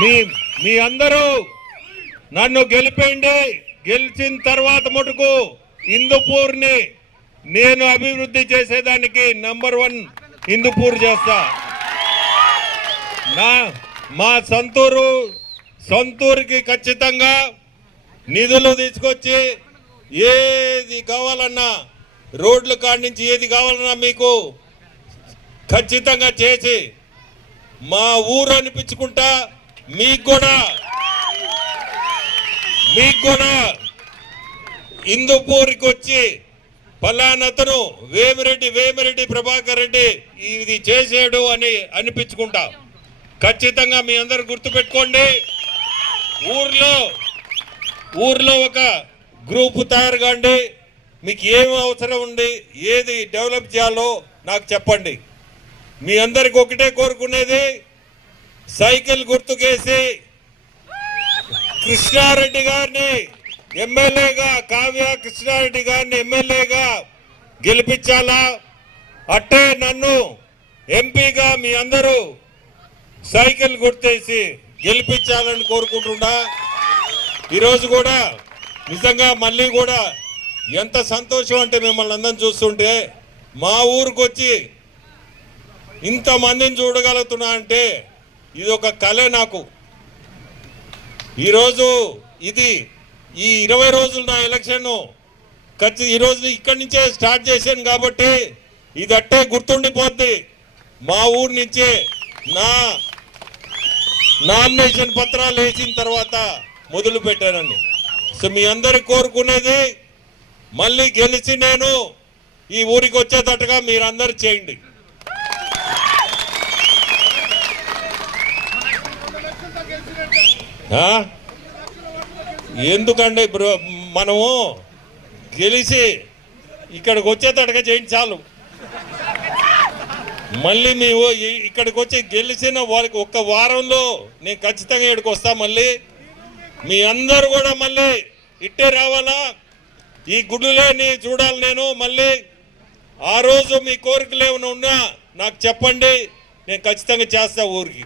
మీ మీ అందరూ నన్ను గెలిపేయండి. గెలిచిన తర్వాత మటుకు హిందూపూర్ని నేను అభివృద్ధి చేసేదానికి నంబర్ వన్ హిందూపూర్ చేస్తా. నా మా సొంతూరు సొంతూరుకి ఖచ్చితంగా నిధులు తీసుకొచ్చి ఏది కావాలన్నా రోడ్ల కాడి నుంచి ఏది కావాలన్నా మీకు ఖచ్చితంగా చేసి మా ఊరు అనిపించుకుంటా మీకు కూడా మీకు కూడా ఇందుపూరికి వచ్చి పలానతను వేమిరెడ్డి వేమిరెడ్డి ప్రభాకర్ రెడ్డి ఇది చేసాడు అని అనిపించుకుంటా. ఖచ్చితంగా మీ అందరు గుర్తుపెట్టుకోండి. ఊర్లో ఊర్లో ఒక గ్రూప్ తయారు కాండి. మీకు ఏం అవసరం ఉంది ఏది డెవలప్ చేయాలో నాకు చెప్పండి. మీ అందరికి ఒకటే కోరుకునేది సైకిల్ గుర్తుకేసి కృష్ణారెడ్డి గారిని ఎమ్మెల్యేగా కావ్య కృష్ణారెడ్డి గారిని ఎమ్మెల్యేగా గెలిపించాలా? అట్టే నన్ను ఎంపీగా మీ అందరూ సైకిల్ గుర్తేసి గెలిపించాలని కోరుకుంటున్నా. ఈరోజు కూడా నిజంగా మళ్ళీ కూడా ఎంత సంతోషం అంటే మిమ్మల్ని అందరం చూస్తుంటే మా ఊరికి వచ్చి ఇంతమందిని చూడగలుగుతున్నా అంటే ఇది ఒక కళ నాకు. ఈరోజు ఇది ఈ ఇరవై రోజులు నా ఎలక్షన్ ఖర్చు ఈరోజు ఇక్కడి నుంచే స్టార్ట్ చేశాను కాబట్టి ఇది అట్టే గుర్తుండిపోద్ది. మా ఊరు నుంచే నా నామినేషన్ పత్రాలు వేసిన తర్వాత మొదలు పెట్టానని సో మీ అందరు కోరుకునేది మళ్ళీ గెలిచి నేను ఈ ఊరికి వచ్చేటట్టుగా మీరందరూ చేయండి ఆ? ఎందుకండి మనము గెలిచి ఇక్కడికి వచ్చేటట్టుగా చేయండి చాలు. మళ్ళీ మేము ఇక్కడికి వచ్చి గెలిచిన వాళ్ళకి ఒక్క వారంలో నేను ఖచ్చితంగా ఇక్కడికి వస్తా మళ్ళీ. మీ అందరు కూడా మళ్ళీ ఇట్టే రావాలా? ఈ గుడిలోని చూడాలి నేను మళ్ళీ. ఆ రోజు మీ కోరికలు ఏమైనా ఉన్నా నాకు చెప్పండి. నేను ఖచ్చితంగా చేస్తా ఊరికి.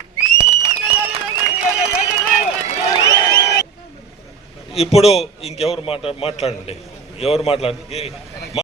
ఇప్పుడు ఇంకెవరు మాట్లా మాట్లాడండి. ఎవరు మాట్లాడండి